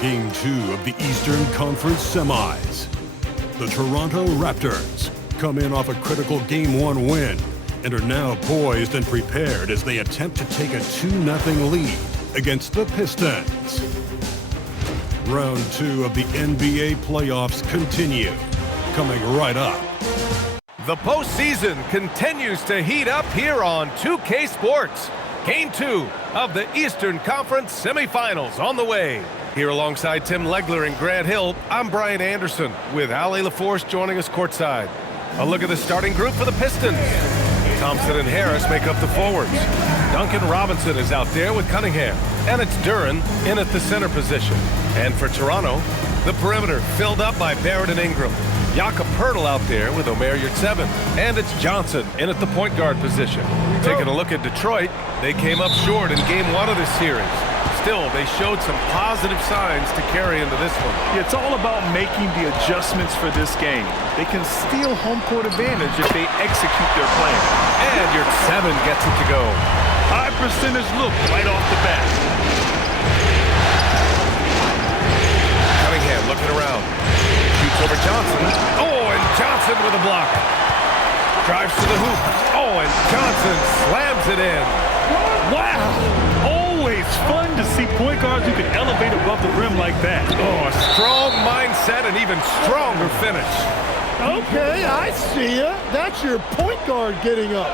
Game 2 of the Eastern Conference Semis. The Toronto Raptors come in off a critical Game 1 win and are now poised and prepared as they attempt to take a 2-0 lead against the Pistons. Round 2 of the NBA playoffs continue, coming right up. The postseason continues to heat up here on 2K Sports. Game 2 of the Eastern Conference semifinals on the way. Here alongside Tim Legler and Grant Hill, I'm Brian Anderson with Ali LaForce joining us courtside. A look at the starting group for the Pistons. Thompson and Harris make up the forwards. Duncan Robinson is out there with Cunningham. And it's Duren in at the center position. And for Toronto, the perimeter filled up by Barrett and Ingram. Jakob Poeltl out there with Omer Yurtseven. And it's Johnson in at the point guard position. Taking a look at Detroit, they came up short in Game 1 of this series. Still, they showed some positive signs to carry into this one. Yeah, it's all about making the adjustments for this game. They can steal home court advantage if they execute their plan. And Yurtseven gets it to go. High percentage look right off the bat. Cunningham looking around. Shoots over Johnson. Oh, and Johnson with a block. Drives to the hoop. Oh, and Johnson slams it in. Wow! Always fun to see point guards who can elevate above the rim like that. Oh, a strong mindset and even stronger finish. Okay, I see ya. That's your point guard getting up.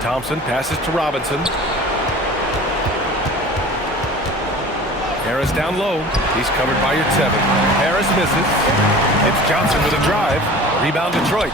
Thompson passes to Robinson. Harris down low. He's covered by Yurtseven. Harris misses. It's Johnson with a drive. Rebound Detroit.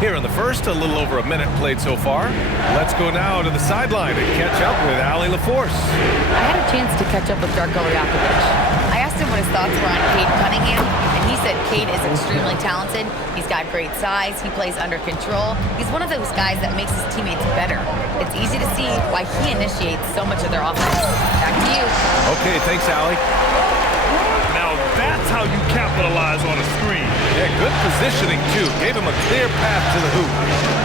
Here in the first, a little over a minute played so far. Let's go now to the sideline and catch up with Ali LaForce. I had a chance to catch up with Darko Rakovic. I asked him what his thoughts were on Cade Cunningham, and he said Cade is extremely talented. He's got great size. He plays under control. He's one of those guys that makes his teammates better. It's easy to see why he initiates so much of their offense. Back to you. Okay, thanks, Ali. Now that's how you capitalize on a screen. Yeah, good positioning, too. Gave him a clear path to the hoop.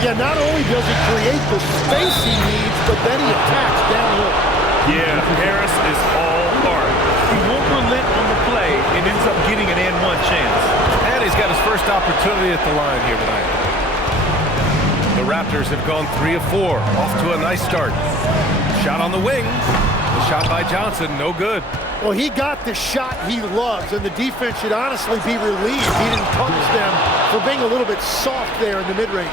Yeah, not only does he create the space he needs, but then he attacks down low. Yeah, Harris is all heart. He won't relent on the play and ends up getting an and-one chance. And he's got his first opportunity at the line here tonight. The Raptors have gone 3 of 4, off to a nice start. Shot on the wing. The shot by Johnson, no good. Well, he got the shot he loves, and the defense should honestly be relieved he didn't punish them for being a little bit soft there in the mid-range.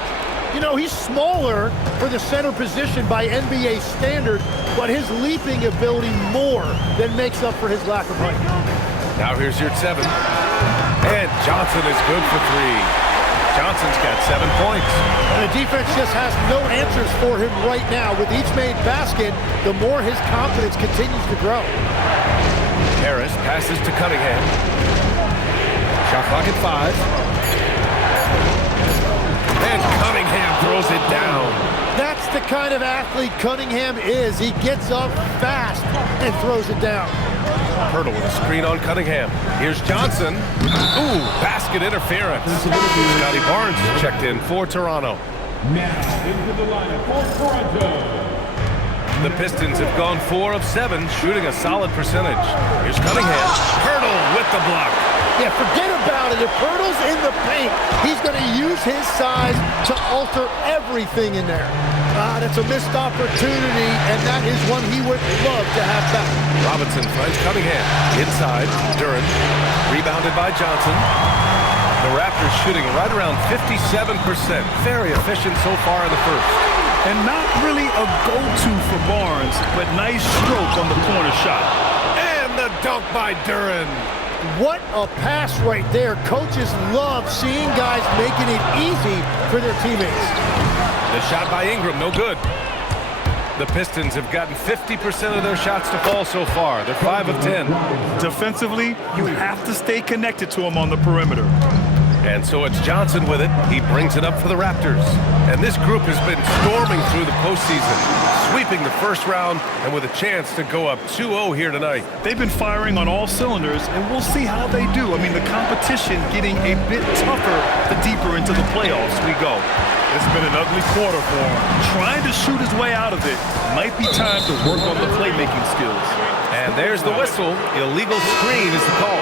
You know, he's smaller for the center position by NBA standard, but his leaping ability more than makes up for his lack of height. Now here's Yurtseven. And Johnson is good for 3. Johnson's got 7 points. And the defense just has no answers for him right now. With each made basket, the more his confidence continues to grow. Harris passes to Cunningham. Shot clock at 5. And Cunningham throws it down. That's the kind of athlete Cunningham is. He gets up fast and throws it down. Poeltl with a screen on Cunningham. Here's Johnson. Ooh, basket interference. Scotty Barnes is checked in for Toronto. Now into the lineup for Toronto. The Pistons have gone 4 of 7, shooting a solid percentage. Here's Cunningham. Poeltl with the block. Yeah, forget about it. If Poeltl's in the paint, he's going to use his size to alter everything in there. That's a missed opportunity, and that is one he would love to have back. Robinson finds Cunningham. Inside, Duren. Rebounded by Johnson. The Raptors shooting right around 57%. Very efficient so far in the first. And not really a go-to for Barnes, but nice stroke on the corner shot. And the dunk by Duren. What a pass right there. Coaches love seeing guys making it easy for their teammates. The shot by Ingram, no good. The Pistons have gotten 50% of their shots to fall so far. They're 5 of 10. Defensively, you have to stay connected to him on the perimeter. And so it's Johnson with it. He brings it up for the Raptors. And this group has been storming through the postseason, sweeping the first round and with a chance to go up 2-0 here tonight. They've been firing on all cylinders, and we'll see how they do. I mean, the competition getting a bit tougher the deeper into the playoffs we go. It's been an ugly quarter for him. Trying to shoot his way out of it. Might be time to work on the playmaking skills. And there's the whistle. Illegal screen is the call.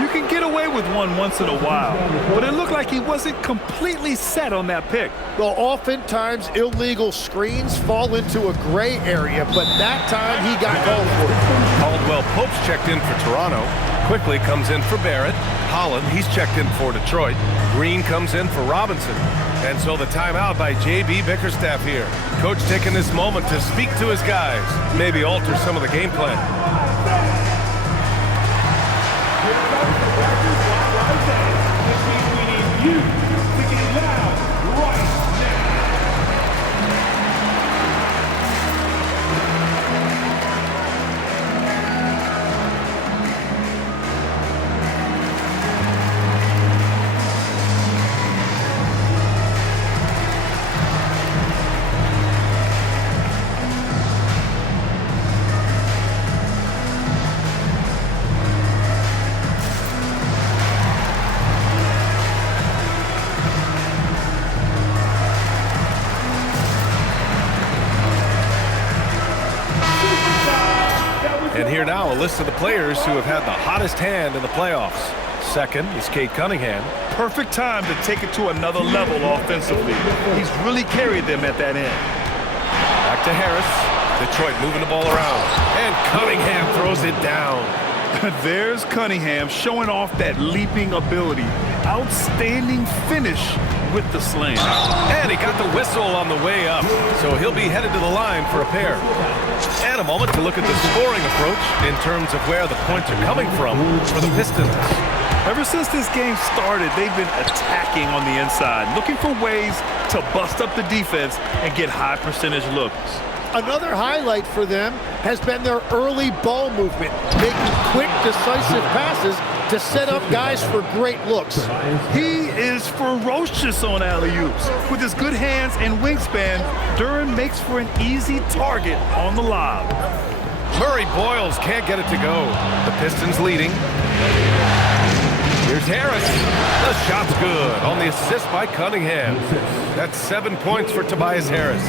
You can get away with one once in a while, but it looked like he wasn't completely set on that pick. Well, oftentimes illegal screens fall into a gray area, but that time he got called for it. Caldwell Pope's checked in for Toronto. Quickly comes in for Barrett. Holland, he's checked in for Detroit. Green comes in for Robinson. And so the timeout by J.B. Bickerstaff here. Coach taking this moment to speak to his guys, maybe alter some of the game plan. This means we need you to get loud right now. And here now, a list of the players who have had the hottest hand in the playoffs. Second is Cade Cunningham. Perfect time to take it to another level offensively. He's really carried them at that end. Back to Harris. Detroit moving the ball around. And Cunningham throws it down. There's Cunningham showing off that leaping ability. Outstanding finish with the slam. And he got the whistle on the way up. So he'll be headed to the line for a pair. And a moment to look at the scoring approach in terms of where the points are coming from for the Pistons. Ever since this game started, they've been attacking on the inside, looking for ways to bust up the defense and get high percentage looks. Another highlight for them has been their early ball movement, making quick, decisive passes to set up guys for great looks. He is ferocious on alley-oops. With his good hands and wingspan, Duran makes for an easy target on the lob. Murray Boyles can't get it to go. The Pistons leading. Here's Harris. The shot's good on the assist by Cunningham. That's 7 points for Tobias Harris.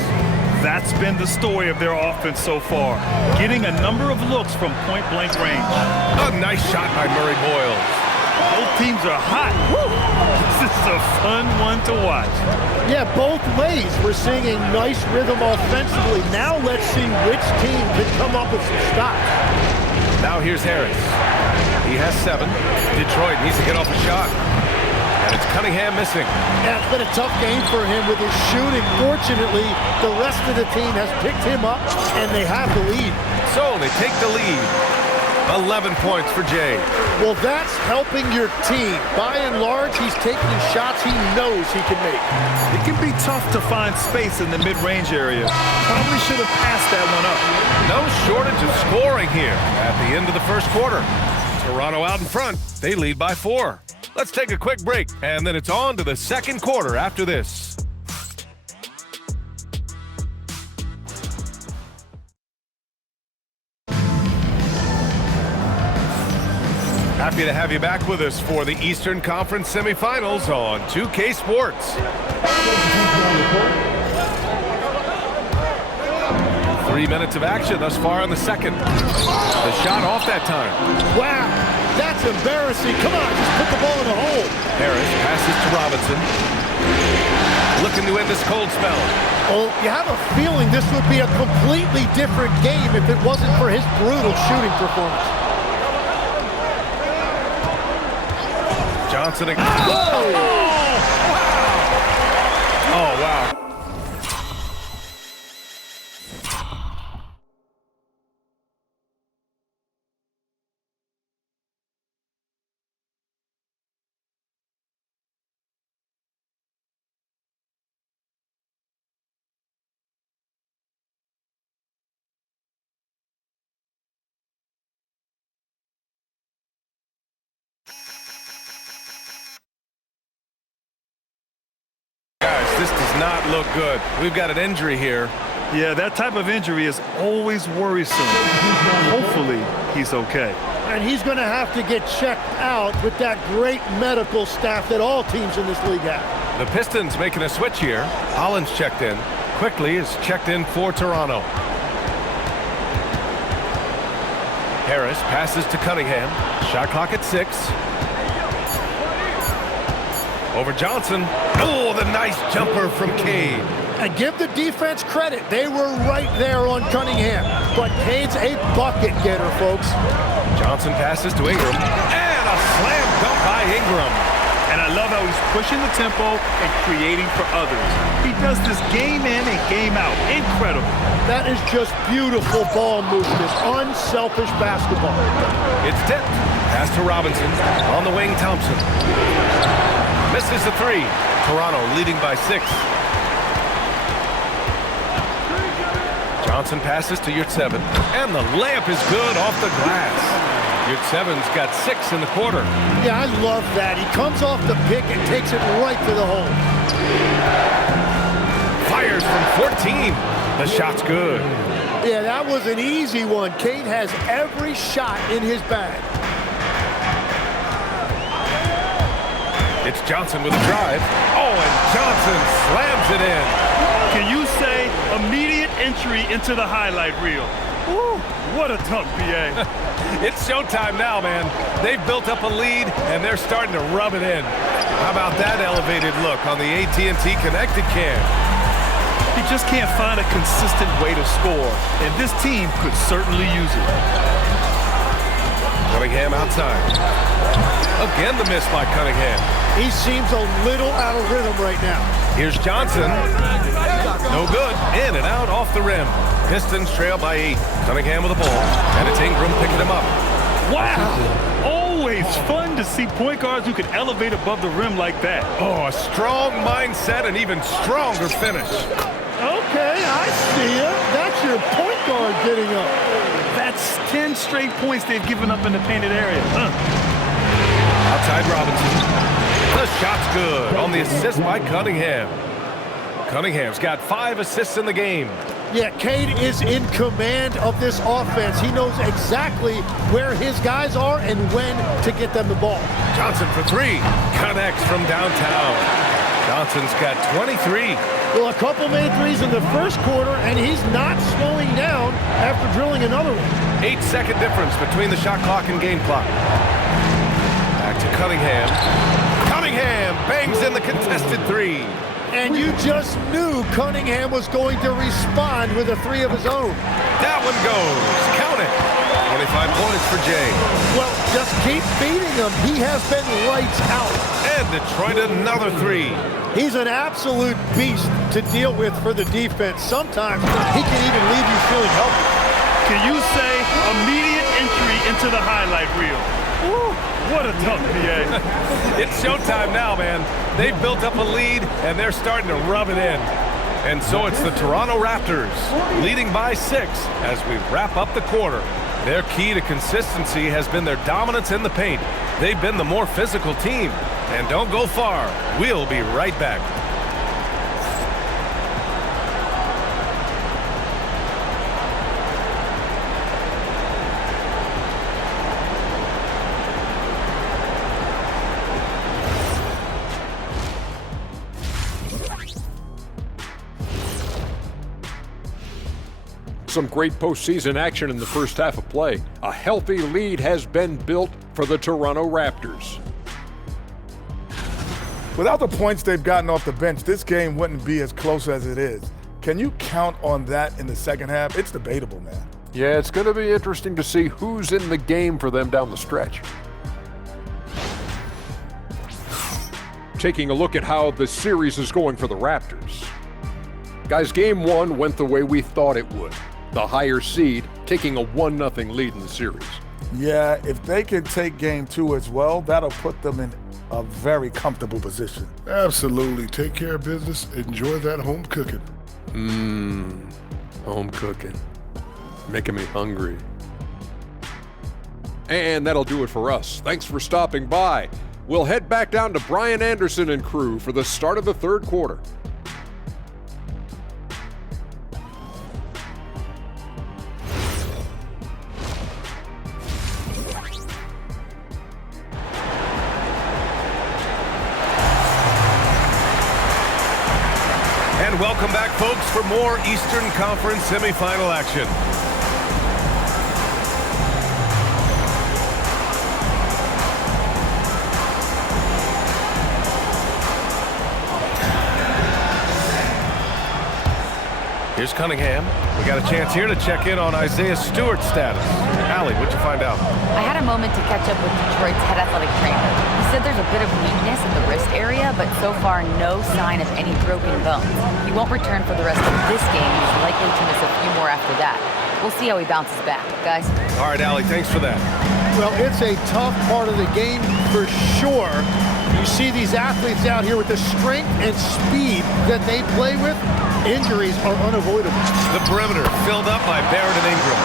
That's been the story of their offense so far, getting a number of looks from point-blank range. A nice shot by Murray Boyles. Both teams are hot. Woo! This is a fun one to watch. Yeah, both ways. We're seeing a nice rhythm offensively. Now let's see which team can come up with some stops. Now here's Harris. He has 7. Detroit needs to get off a shot. And it's Cunningham missing. Yeah, it's been a tough game for him with his shooting. Fortunately, the rest of the team has picked him up, and they have the lead. So they take the lead. 11 points for Jay. Well, that's helping your team. By and large, he's taking shots he knows he can make. It can be tough to find space in the mid-range area. Probably should have passed that one up. No shortage of scoring here at the end of the first quarter. Toronto out in front. They lead by 4. Let's take a quick break, and then it's on to the second quarter after this. Happy to have you back with us for the Eastern Conference semifinals on 2K Sports. 3 minutes of action thus far in the second. The shot off that time. Wow, that's embarrassing. Come on, just put the ball in the hole. Harris passes to Robinson. Looking to end this cold spell. Oh, you have a feeling this would be a completely different game if it wasn't for his brutal shooting performance. Johnson again. Oh, wow. Oh, wow. This does not look good. We've got an injury here. Yeah, that type of injury is always worrisome. Hopefully, he's okay. And he's going to have to get checked out with that great medical staff that all teams in this league have. The Pistons making a switch here. Holland's checked in. Quickly is checked in for Toronto. Harris passes to Cunningham. Shot clock at 6. Over Johnson. Oh, the nice jumper from Cade. And give the defense credit. They were right there on Cunningham. But Cade's a bucket getter, folks. Johnson passes to Ingram. And a slam dunk by Ingram. And I love how he's pushing the tempo and creating for others. He does this game in and game out. Incredible. That is just beautiful ball movement. Unselfish basketball. It's tipped. Pass to Robinson. On the wing, Thompson. Misses the 3. Toronto leading by 6. Johnson passes to Yurtseven. And the layup is good off the glass. Yurtseven's got 6 in the quarter. Yeah, I love that. He comes off the pick and takes it right to the hole. Fires from 14. The shot's good. Yeah, that was an easy one. Cade has every shot in his bag. It's Johnson with a drive. Oh, and Johnson slams it in. Can you say immediate entry into the highlight reel? Woo, what a dunk, BA. It's showtime now, man. They've built up a lead, and they're starting to rub it in. How about that elevated look on the AT&T Connected Cam? He just can't find a consistent way to score, and this team could certainly use it. Cunningham outside. Again, the miss by Cunningham. He seems a little out of rhythm right now. Here's Johnson. No good. In and out off the rim. Pistons trail by 8. Cunningham with the ball. And it's Ingram picking him up. Wow! Always fun to see point guards who can elevate above the rim like that. Oh, a strong mindset and even stronger finish. Okay, I see it. That's your point guard getting up. That's 10 straight points they've given up in the painted area. Outside Robinson. The shot's good on the assist by Cunningham. Cunningham's got 5 assists in the game. Yeah, Cade is in command of this offense. He knows exactly where his guys are and when to get them the ball. Johnson for 3. Connects from downtown. Johnson's got 23. Well, a couple made threes in the first quarter, and he's not slowing down after drilling another one. 8-second difference between the shot clock and game clock. Back to Cunningham. Cunningham bangs in the contested 3. And you just knew Cunningham was going to respond with a 3 of his own. That one goes. Count it. 25 points for Jay. Well, just keep beating him. He has been lights out. And Detroit another 3. He's an absolute beast to deal with for the defense. Sometimes he can even leave you feeling helpless. Can you say immediate entry into the highlight reel? Woo, what a dunk, BA. It's showtime now, man. They've built up a lead, and they're starting to rub it in. And so it's the Toronto Raptors leading by 6 as we wrap up the quarter. Their key to consistency has been their dominance in the paint. They've been the more physical team. And don't go far. We'll be right back. Some great postseason action in the first half of play. A healthy lead has been built for the Toronto Raptors. Without the points they've gotten off the bench, this game wouldn't be as close as it is. Can you count on that in the second half? It's debatable, man. Yeah, it's going to be interesting to see who's in the game for them down the stretch. Taking a look at how the series is going for the Raptors. Guys, game 1 went the way we thought it would. The higher seed taking a 1-0 lead in the series. Yeah, if they can take game 2 as well, that'll put them in a very comfortable position. Absolutely. Take care of business. Enjoy that home cooking. Home cooking. Making me hungry. And that'll do it for us. Thanks for stopping by. We'll head back down to Brian Anderson and crew for the start of the third quarter. welcome back, folks, for more Eastern Conference semifinal action. Here's Cunningham. We got a chance here to check in on Isaiah Stewart's status. Allie, what'd you find out? I had a moment to catch up with Detroit's head athletic trainer. He said there's a bit of weakness in the wrist area, but so far no sign of any broken bones. He won't return for the rest of this game. He's likely to miss a few more after that. We'll see how he bounces back, guys. All right, Allie, thanks for that. Well, it's a tough part of the game for sure. You see these athletes out here with the strength and speed that they play with. Injuries are unavoidable. The perimeter filled up by Barrett and Ingram.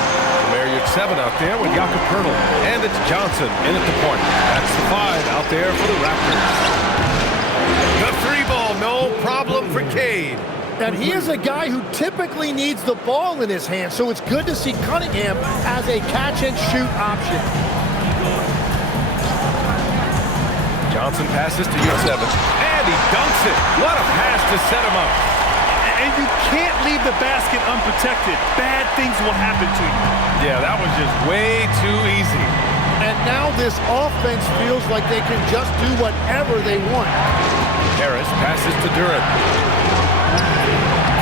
Marriott 7 out there with Jakob Poeltl. And it's Johnson in at the point. That's the 5 out there for the Raptors. The 3-ball, no problem for Cade. And he is a guy who typically needs the ball in his hand, so it's good to see Cunningham as a catch-and-shoot option. Johnson passes to Ute 7. And he dunks it. What a pass to set him up. And you can't leave the basket unprotected. Bad things will happen to you. Yeah, that was just way too easy. And now this offense feels like they can just do whatever they want. Harris passes to Duren.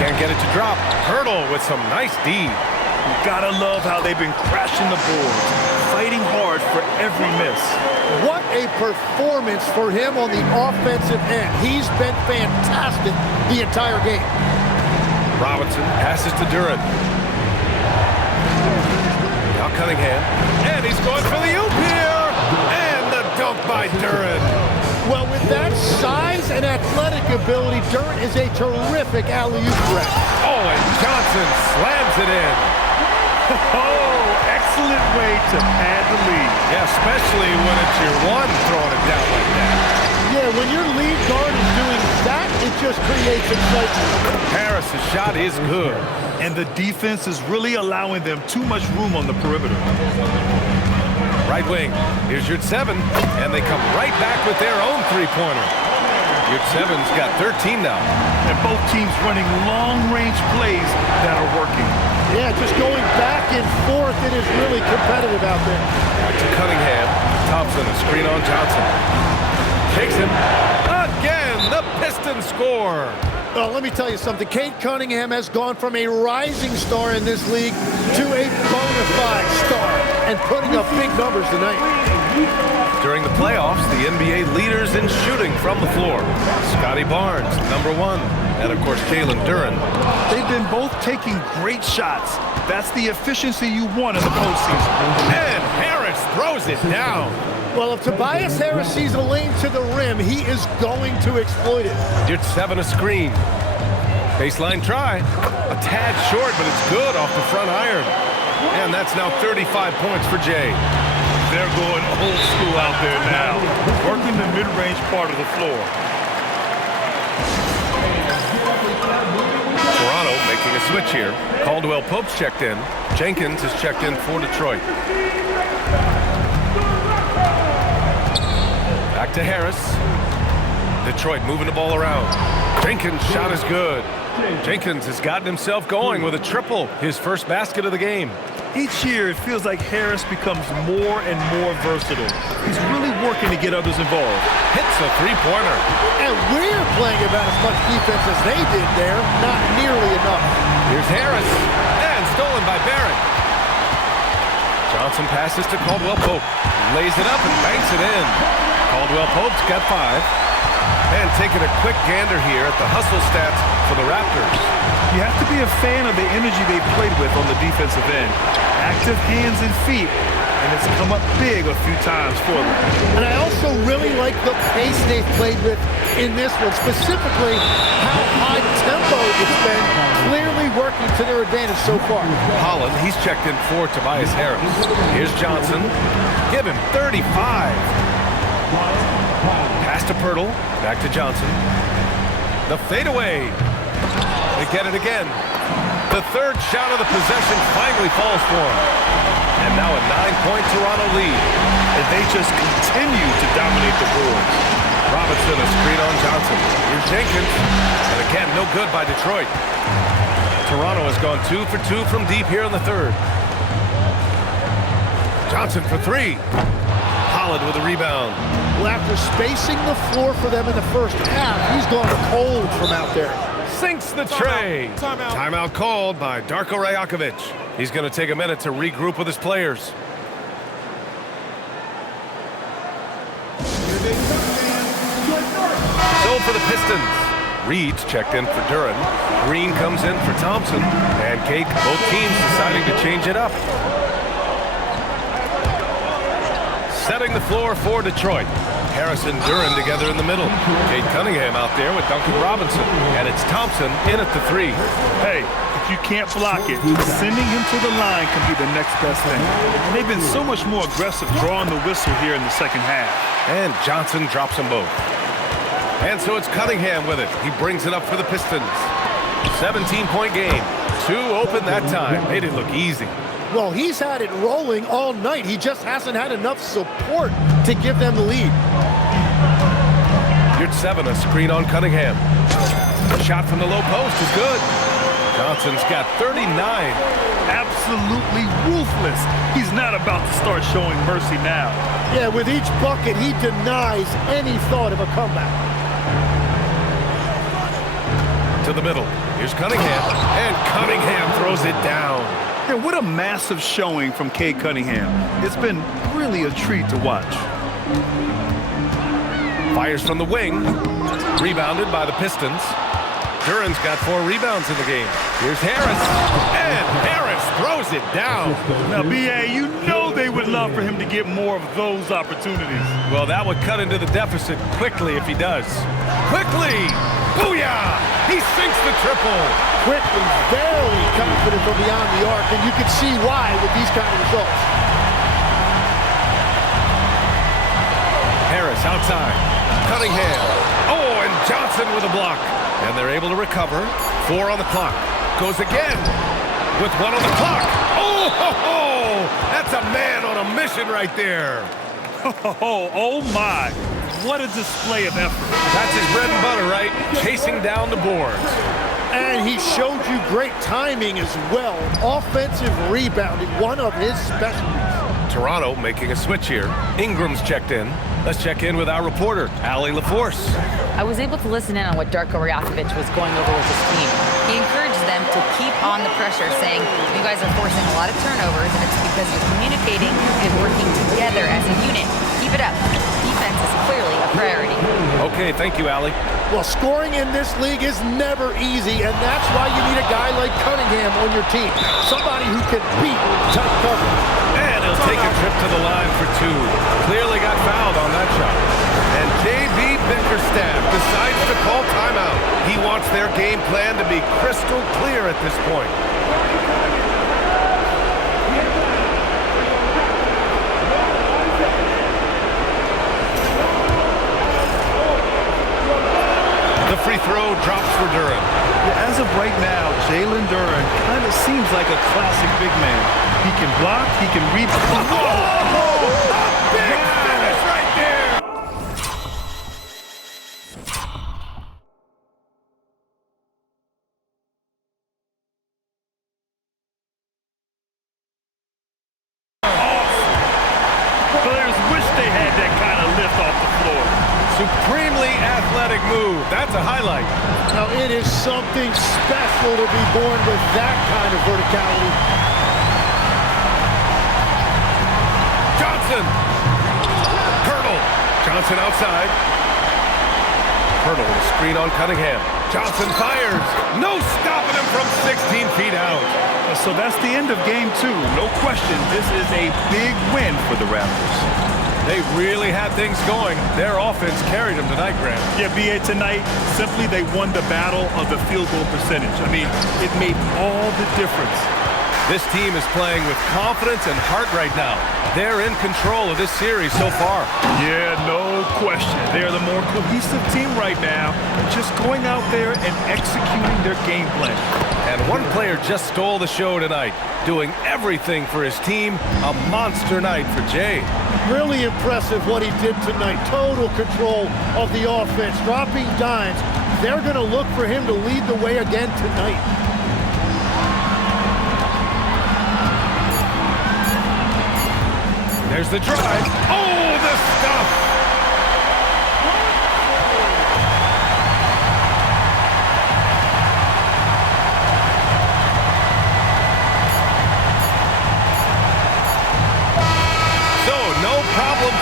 Can't get it to drop. Poeltl with some nice D. You gotta love how they've been crashing the boards, fighting hard for every miss. What a performance for him on the offensive end. He's been fantastic the entire game. Robinson passes to Duren. Now Cunningham. And he's going for the oop here. And the dunk by Duren. Well, with that size and athletic ability, Duren is a terrific alley-oop threat. Oh, and Johnson slams it in. Oh, excellent way to pad the lead. Yeah, especially when it's your one throwing it down like that. Yeah, when your lead guard is doing that, it just creates excitement. Harris's shot is good. And the defense is really allowing them too much room on the perimeter. Right wing. Here's Ute 7. And they come right back with their own three-pointer. Ute 7's got 13 now. And both teams running long-range plays that are working. Yeah, just going back and forth, it is really competitive out there. Back to Cunningham. Thompson, a screen on Johnson. Takes him. Again, the Pistons score. Well, let me tell you something. Cade Cunningham has gone from a rising star in this league to a bona fide star and putting up big numbers tonight. During the playoffs, the NBA leaders in shooting from the floor. Scotty Barnes, #1. And, of course, Jalen Duren. They've been both taking great shots. That's the efficiency you want in the postseason. And Harris throws it down. Well, if Tobias Harris sees a lane to the rim, he is going to exploit it. Ute 7 a screen. Baseline try. A tad short, but it's good off the front iron. And that's now 35 points for Jay. They're going old school out there now, working the mid-range part of the floor. Toronto making a switch here. Caldwell Pope's checked in. Jenkins is checked in for Detroit. Back to Harris. Detroit moving the ball around. Jenkins' shot is good. Jenkins has gotten himself going with a triple, his first basket of the game. Each year, it feels like Harris becomes more and more versatile. He's really working to get others involved. Hits a three-pointer. And we're playing about as much defense as they did there. Not nearly enough. Here's Harris. And stolen by Barrett. Johnson passes to Caldwell Pope. Lays it up and banks it in. Caldwell Pope's got 5. And taking a quick gander here at the hustle stats for the Raptors. You have to be a fan of the energy they've played with on the defensive end. Active hands and feet, and it's come up big a few times for them. And I also really like the pace they've played with in this one, specifically how high tempo it's been, clearly working to their advantage so far. Holland, he's checked in for Tobias Harris. Here's Johnson. Give him 35. Pass to Poeltl. Back to Johnson. The fadeaway. They get it again. The third shot of the possession finally falls for him. And now a 9-point Toronto lead. And they just continue to dominate the boards. Robinson, a screen on Johnson. Here's Jenkins. And again, no good by Detroit. Toronto has gone 2 for 2 from deep here in the third. Johnson for 3. Holland with a rebound. Well, after spacing the floor for them in the first half, he's gone cold from out there. Sinks the tray. Timeout called by Darko Rajakovic. He's going to take a minute to regroup with his players. So for the Pistons, Reed's checked in for Duren. Green comes in for Thompson. And Kate, both teams deciding to change it up. Setting the floor for Detroit. Harris and Duren together in the middle. Kate Cunningham out there with Duncan Robinson. And it's Thompson in at the 3. Hey, if you can't block it, sending him to the line can be the next best thing. And they've been so much more aggressive drawing the whistle here in the second half. And Johnson drops them both. And so it's Cunningham with it. He brings it up for the Pistons. 17-point game. 2 open that time. Made it look easy. Well, he's had it rolling all night. He just hasn't had enough support to give them the lead. Here's 7, a screen on Cunningham. The shot from the low post is good. Johnson's got 39. Absolutely ruthless. He's not about to start showing mercy now. Yeah, with each bucket, he denies any thought of a comeback. To the middle. Here's Cunningham. And Cunningham throws it down. And what a massive showing from Cade Cunningham. It's been really a treat to watch. Fires from the wing. Rebounded by the Pistons. Duren's got 4 rebounds in the game. Here's Harris. And Harris throws it down. Now, B.A., you know they would love for him to get more of those opportunities. Well, that would cut into the deficit quickly if he does. Quickly! Booyah! He sinks the triple. Quickly, very confident from beyond the arc, and you can see why with these kind of results. Harris outside. Cunningham. Oh, and Johnson with a block. And they're able to recover. 4 on the clock. Goes again with 1 on the clock. Oh, ho, ho! That's a man on a mission right there. Oh my. What a display of effort. That's his bread and butter, right? Chasing down the boards. And he showed you great timing as well. Offensive rebounding, one of his specialties. Toronto making a switch here. Ingram's checked in. Let's check in with our reporter, Allie LaForce. I was able to listen in on what Darko Rajakovic was going over with his team. He encouraged them to keep on the pressure, saying, you guys are forcing a lot of turnovers, and it's because you're communicating and working together as a unit. Keep it up. Defense is clearly a priority. Okay, thank you, Allie. Well, scoring in this league is never easy, and that's why you need a guy like Cunningham on your team. Somebody who can beat tight coverage. And he'll take a trip to the line for 2. Clearly got fouled on that shot. And J.B. Bickerstaff decides to call timeout. He wants their game plan to be crystal clear at this point. The free throw drops for Duren. Yeah, as of right now, Jalen Duren kind of seems like a classic big man. He can block, he can rebound. Oh, a big finish right there! Players wish they had that kind of lift off the floor. Supremely athletic move. That's a highlight. Now, it is something special to be born with that kind of verticality. Johnson. Hurdle. Johnson outside. Hurdle with a screen on Cunningham. Johnson fires. No stopping him from 16 feet out. So that's the end of game 2. No question, this is a big win for the Raptors. They really had things going. Their offense carried them tonight, Grant. Yeah, B.A., tonight, simply they won the battle of the field goal percentage. I mean, it made all the difference. This team is playing with confidence and heart right now. They're in control of this series so far. Yeah, no question. They're the more cohesive team right now, just going out there and executing their game plan. And one player just stole the show tonight, doing everything for his team. A monster night for Jay. Really impressive what he did tonight. Total control of the offense, dropping dimes. they're going to look for him to lead the way again tonight. There's the drive. Oh, the stuff!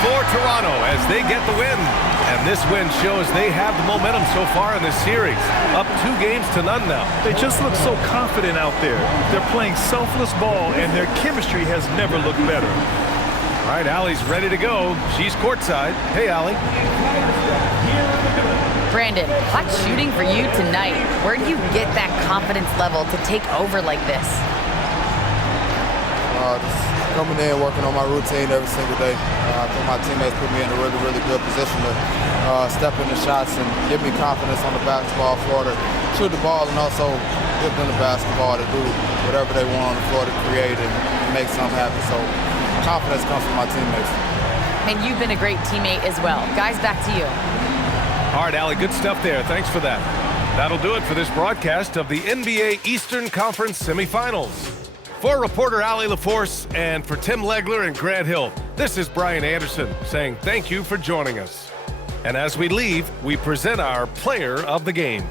For Toronto as they get the win. And this win shows they have the momentum so far in this series. Up 2 games to none now. They just look so confident out there. They're playing selfless ball, and their chemistry has never looked better. All right, Allie's ready to go. She's courtside. Hey, Allie. Brandon, hot shooting for you tonight. Where do you get that confidence level to take over like this? Just coming in, working on my routine every single day. I think my teammates put me in a really, really good position to step in the shots and give me confidence on the basketball floor to shoot the ball, and also give them the basketball to do whatever they want on the floor to create and make something happen. So confidence comes from my teammates. And you've been a great teammate as well. Guys, back to you. All right, Allie, good stuff there. Thanks for that. That'll do it for this broadcast of the NBA Eastern Conference semifinals. For reporter Allie LaForce and for Tim Legler and Grant Hill, this is Brian Anderson saying thank you for joining us. And as we leave, we present our player of the game.